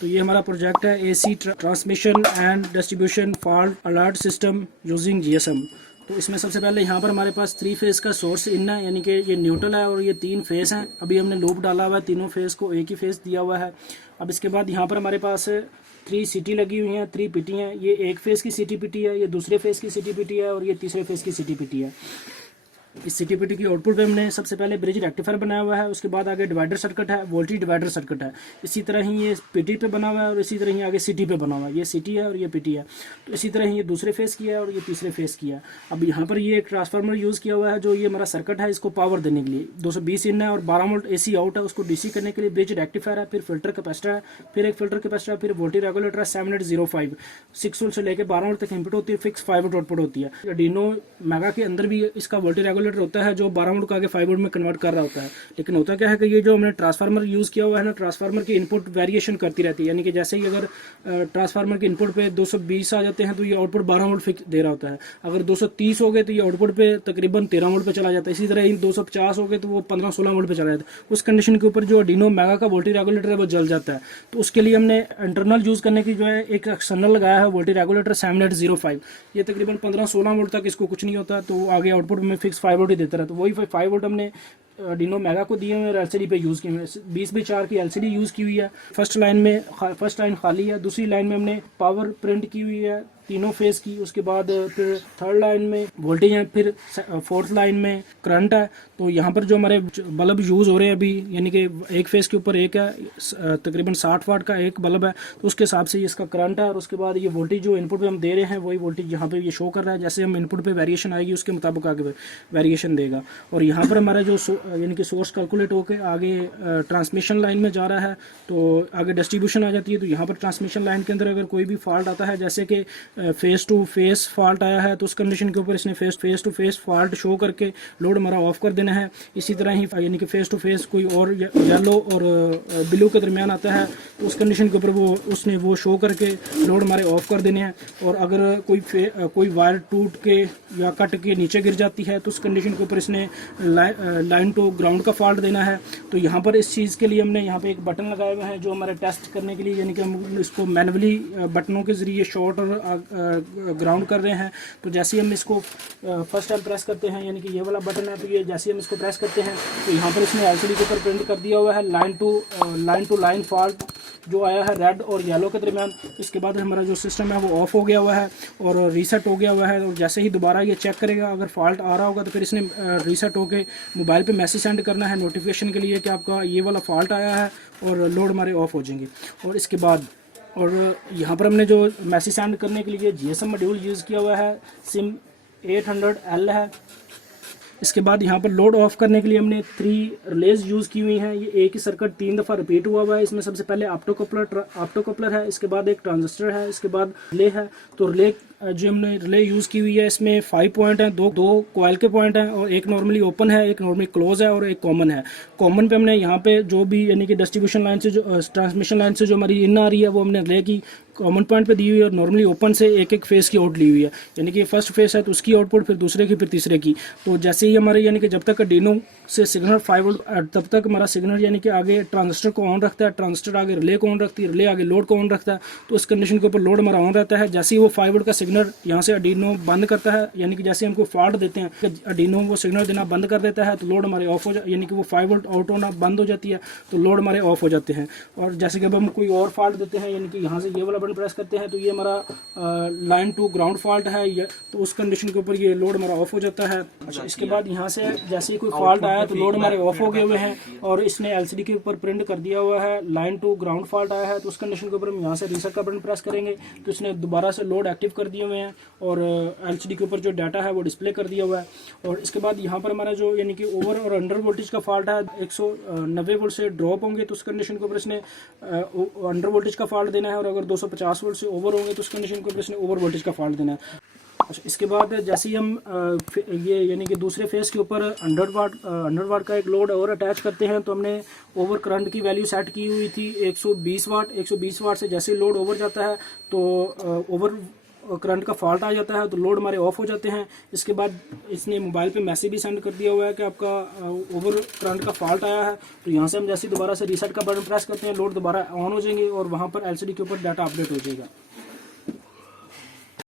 तो ये हमारा प्रोजेक्ट है AC transmission and distribution fault alert system using GSM. तो इसमें सबसे पहले यहाँ पर हमारे पास 3 फेज़ का सोर्स इन है, यानी कि ये न्यूट्रल है और ये 3 फेज़ हैं। अभी हमने लूप डाला हुआ है, तीनों फेज़ को एक ही फेज़ दिया हुआ है। अब इसके बाद यहाँ पर हमारे पास 3 सीटी लगी हुई हैं, 3 पीटी हैं। ये एक फेज़ की सीटी पीटी है, ये दूसरे फेज़ की सीटी पीटी है और ये तीसरे फेज़ की सीटी पीटी है। इस सीटीपीटी की आउटपुट पे हमने सबसे पहले ब्रिज रेक्टिफायर बनाया हुआ है, उसके बाद आगे डिवाइडर सर्किट है, वोल्टेज डिवाइडर सर्किट है। इसी तरह ही ये पीटी पे बना हुआ है और इसी तरह ही आगे सीटी पे बना हुआ है। ये सीटी है और ये पीटी है। तो इसी तरह ही ये दूसरे फेज़ की है और ये तीसरे फेज़ की है। अब यहाँ पर ये एक ट्रांसफार्मर यूज़ किया हुआ है, जो ये हमारा सर्किट है, इसको पावर देने के लिए 220 इन है और 12 वोल्ट AC आउट है। उसको DC करने के लिए ब्रिज रेक्टिफायर है, फिर फिल्टर कैपेसिटर है, फिर एक फिल्टर कैपेसिटर है, फिर वोल्टेज रेगुलेटर है 7805। 6 वोल्ट से लेकर 12 वोल्ट तक इनपुट होती है, फिक्स 5 वोल्ट आउटपुट होती है। आर्डिनो मेगा के अंदर भी इसका वोल्टेज रेगुलेटर होता है, जो 12 वोल्ट को आगे 5 वोल्ट में कन्वर्ट कर रहा होता है। लेकिन होता क्या है कि ये जो हमने ट्रांसफार्मर यूज़ किया हुआ है ना, ट्रांसफार्मर की इनपुट वेरिएशन करती रहती है। यानी कि जैसे ही अगर ट्रांसफार्मर के इनपुट पे 220 आ जाते हैं तो ये आउटपुट 12 वोल्ट फिक्स दे रहा होता है। अगर 230 हो गए तो ये आउटपुट पे तकरीबन 13 वोल्ट पे चला जाता है। इसी तरह ही 250 हो गए तो वो 15-16 वोल्ट पे चला जाता है। उस कंडीशन के ऊपर जो आर्डिनो मेगा का वोल्टेज रेगुलेटर है वो जल जाता है। तो उसके लिए हमने इंटरनल यूज़ करने की जो है एक एक्सटर्नल लगाया है वोल्टेज रेगुलेटर 7805। ये तकरीबन 15-16 वोल्ट तक इसको कुछ नहीं होता, तो आगे आउटपुट में फिक्स 5 वोल्ट ही देता रहता है। तो वही 5 वोल्ट हमने आर्डिनो मेगा को दिए हुए LCD पे यूज़ किए हुए हैं। 20x4 की LCD यूज़ की हुई है। फर्स्ट लाइन खाली है, दूसरी लाइन में हमने पावर प्रिंट की हुई है तीनों फेज़ की। उसके बाद फिर थर्ड लाइन में वोल्टेज है, फिर फोर्थ लाइन में करंट है। तो यहाँ पर जो हमारे बल्ब यूज़ हो रहे हैं अभी, यानी कि एक फेज़ के ऊपर एक है, तकरीबन 60 वाट का एक बल्ब है, तो उसके हिसाब से इसका करंट है। और उसके बाद ये वोल्टेज जो इनपुट पे हम दे रहे हैं वही वोल्टेज यहाँ पे ये शो कर रहा है। जैसे हम इनपुट पे वेरिएशन आएगी उसके मुताबिक आगे वेरिएशन देगा। और यहाँ पर हमारा जो यानी कि सोर्स कैलकुलेट होकर आगे ट्रांसमिशन लाइन में जा रहा है, तो आगे डिस्ट्रीब्यूशन आ जाती है। तो यहाँ पर ट्रांसमिशन लाइन के अंदर अगर कोई भी फॉल्ट आता है, जैसे कि फेस टू फेस फॉल्ट आया है, तो उस कंडीशन के ऊपर इसने face to face fault show करके लोड हमारा ऑफ कर देना है। इसी तरह ही यानी कि फेस टू फेस कोई और येलो और ब्लू के दरमियान आता है, तो उस कंडीशन के ऊपर उसने वो शो करके लोड हमारे ऑफ कर देने हैं। और अगर कोई वायर टूट के या कट के नीचे गिर जाती है, तो उस कंडीशन के ऊपर इसने लाइन टू ग्राउंड का फॉल्ट देना है। तो यहाँ पर इस चीज़ के लिए हमने यहाँ पे एक बटन लगाए हुए हैं जो हमारे टेस्ट करने के लिए, यानी कि हम इसको मैनुअली बटनों के ज़रिए शॉर्ट और ग्राउंड कर रहे हैं। तो जैसे ही हम इसको फर्स्ट टाइम प्रेस करते हैं, यानी कि ये वाला बटन है, तो ये जैसे ही हम इसको प्रेस करते हैं तो यहाँ पर इसने LCD के ऊपर प्रिंट कर दिया हुआ है लाइन टू लाइन फॉल्ट जो आया है रेड और येलो के दरमियान। इसके बाद हमारा जो सिस्टम है वो ऑफ हो गया हुआ है और रीसेट हो गया हुआ है। और जैसे ही दोबारा ये चेक करेगा, अगर फॉल्ट आ रहा होगा तो फिर इसने रीसेट होकर मोबाइल पे मैसेज सेंड करना है नोटिफिकेशन के लिए कि आपका ये वाला फॉल्ट आया है, और लोड हमारे ऑफ हो जाएंगे। और इसके बाद और यहाँ पर हमने जो मैसेज सेंड करने के लिए GSM मॉड्यूल यूज़ किया हुआ है सिम 800L है। इसके बाद यहाँ पर लोड ऑफ करने के लिए हमने 3 रिलेज यूज़ की हुई हैं। ये एक ही सर्किट 3 दफ़ा रिपीट हुआ हुआ है। इसमें सबसे पहले ऑप्टोकपलर है, इसके बाद एक ट्रांजिस्टर है, इसके बाद रिले है। तो रिले जो हमने रिले यूज़ की हुई है, इसमें 5 पॉइंट हैं, दो कॉइल के पॉइंट हैं, और एक नॉर्मली ओपन है, एक नॉर्मली क्लोज है और एक कॉमन है। कॉमन पे हमने यहाँ पे जो भी यानी कि डिस्ट्रीब्यूशन लाइन से जो ट्रांसमिशन लाइन से जो हमारी इन आ रही है वो हमने रिले की कॉमन पॉइंट पे दी हुई है, और नॉर्मली ओपन से एक फेज़ की आउट ली हुई है। यानी कि फर्स्ट फेज़ है तो उसकी आउटपुट, फिर दूसरे की, फिर तीसरे की। तो जैसे ही हमारे यानी कि जब तक आर्डिनो से सिग्नल 5 वोल्ट, तब तक हमारा सिग्नल यानी कि आगे ट्रांजिस्टर को ऑन रखता है, ट्रांजिस्टर आगे रिले को ऑन रखती है, रिले आगे लोड को ऑन रखता है। तो इस कंडीशन के ऊपर लोड हमारा ऑन रहता है। जैसे ही वो 5 वोल्ट का सिग्नल यहाँ से आर्डिनो बंद करता है, यानी कि जैसे हमको फॉल्ट देते हैं कि आर्डिनो वो सिग्नल देना बंद कर देता है, तो लोड हमारे ऑफ हो यानी कि वो 5 वोल्ट आउट होना बंद हो जाती है, तो लोड हमारे ऑफ हो जाते हैं। और जैसे कि अब हम कोई और फॉल्ट देते हैं, यानी कि यहाँ से ये वाला बटन प्रेस करते हैं, तो ये हमारा लाइन टू ग्राउंड फॉल्ट है, तो उस कंडीशन के ऊपर ये लोड हमारा ऑफ हो जाता है। अच्छा, इसके बाद यहाँ से जैसे ही कोई फॉल्ट आया तो लोड हमारे ऑफ हो गए हुए हैं, और इसने LCD के ऊपर प्रिंट कर दिया हुआ है लाइन टू ग्राउंड फॉल्ट आया है। तो उस कंडीशन के ऊपर हम यहाँ से रीसेट का बटन प्रेस करेंगे तो इसने दोबारा से लोड एक्टिव कर दिए हुए हैं, और LCD के ऊपर जो डाटा है वो डिस्प्ले कर दिया हुआ है। और इसके बाद यहाँ पर हमारा जो यानी कि ओवर और अंडर वोल्टेज का फॉल्ट है, 190 वोल्ट से ड्रॉप होंगे तो उस कंडीशन के ऊपर इसने अंडर वोल्टेज का फॉल्ट देना है, और अगर 250 वोल्ट से ओवर होंगे तो उस कंडीशन के ऊपर इसने ओवर वोल्टेज का फॉल्ट देना है। अच्छा, इसके बाद जैसे ही हम ये यानी कि दूसरे फेज़ के ऊपर 100 वाट का एक लोड और अटैच करते हैं, तो हमने ओवर करंट की वैल्यू सेट की हुई थी 120 वाट। 120 वाट से जैसे ही लोड ओवर जाता है तो ओवर करंट का फॉल्ट आ जाता है तो लोड हमारे ऑफ हो जाते हैं। इसके बाद इसने मोबाइल पे मैसेज भी सेंड कर दिया हुआ है कि आपका ओवर करंट का फॉल्ट आया है। तो यहाँ से हम जैसे दोबारा से रीसेट का बटन प्रेस करते हैं, लोड दोबारा ऑन हो जाएंगे और वहाँ पर एलसीडी के ऊपर डाटा अपडेट हो जाएगा।